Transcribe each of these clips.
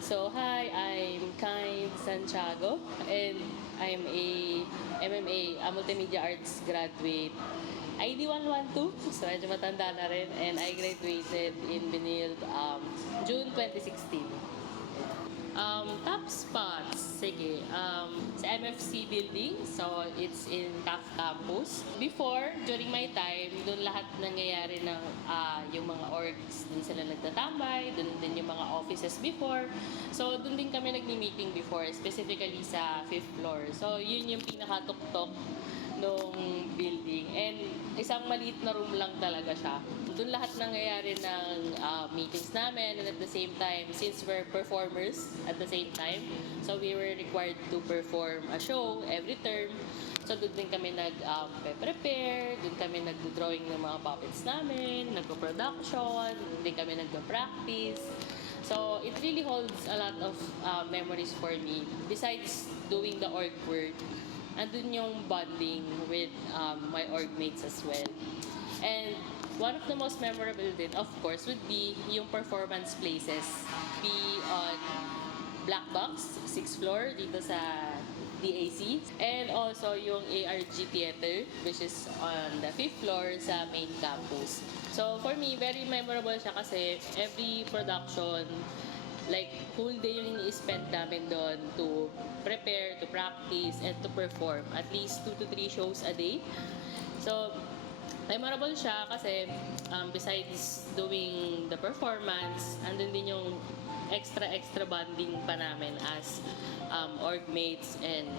So hi, I'm Kind Santiago and I'm a MMA, a Multimedia Arts graduate. ID 112, so medyo matanda na rin, and I graduated in Benilde June 2016. Top spots, sige. Sa MFC building, so it's in TAF campus. Before, during my time, doon lahat nangyayari ng yung mga orgs, doon sila nagtatambay, doon din yung mga offices before. So, doon din kami nagni-meeting before, specifically sa 5th floor. So, yun yung pinakatuktok nung building. And isang maliit na room lang talaga siya. Doon lahat nangyayari ng meetings namin, and at the same time, since we're performers at the same time, so we were required to perform a show every term. So doon din kami nag-prepare, doon kami nag-drawing ng mga puppets namin, nag-production, doon din kami nag-practice. So it really holds a lot of memories for me. Besides doing the org work, andun yung bonding with my org mates as well. And one of the most memorable din, of course, would be yung performance places. Be on Black Box, 6th floor, dito sa DAC. And also yung ARG Theater, which is on the 5th floor sa main campus. So for me, very memorable siya kasi every production, like, whole day yung ini-spend namin doon to prepare, to practice, and to perform. At least 2 to 3 shows a day. So, memorable siya kasi besides doing the performance, andun din yung extra bonding pa namin as org mates and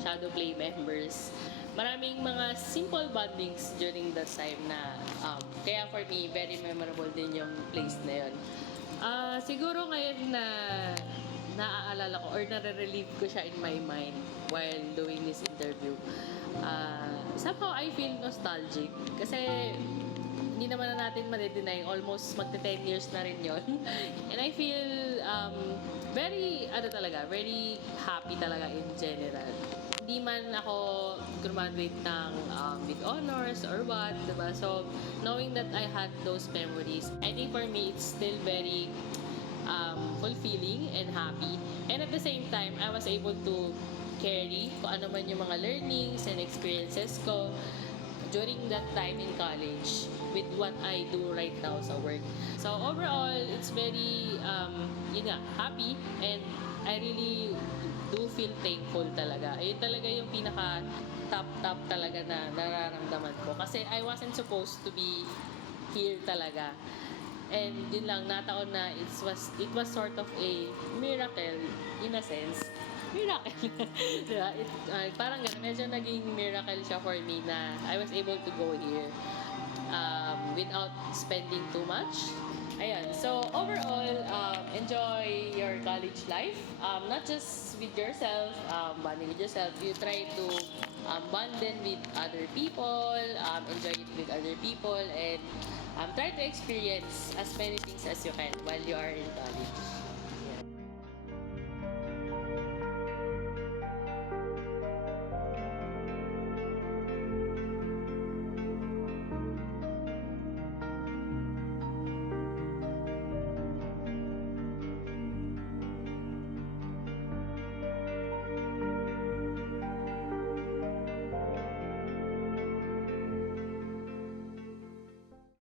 shadow play members. Maraming mga simple bondings during that time na kaya for me, very memorable din yung place na yun. Siguro ngayon na naaalala ko or nare-relieve ko siya in my mind while doing this interview. Somehow I feel nostalgic kasi hindi naman na natin ma-deny, almost magte 10 years na rin yon. And I feel very very happy talaga in general. Hindi man ako graduate ng with honors or what, diba? So, knowing that I had those memories, I think for me, it's still very fulfilling and happy. And at the same time, I was able to carry kung ano man yung mga learnings and experiences ko during that time in college with what I do right now sa work. So overall, it's very happy, and I really do feel thankful talaga. Ayun talaga yung pinaka top talaga na nararamdaman ko kasi I wasn't supposed to be here talaga. And yun lang, nataon na it was sort of a miracle in a sense. Miracle. Diba? Parang gano'n, medyo naging miracle siya for me na I was able to go here without spending too much. Ayan. So, overall, enjoy your college life. Not just with yourself, bonding with yourself. You try to bond then with other people, enjoy it with other people, and try to experience as many things as you can while you are in college.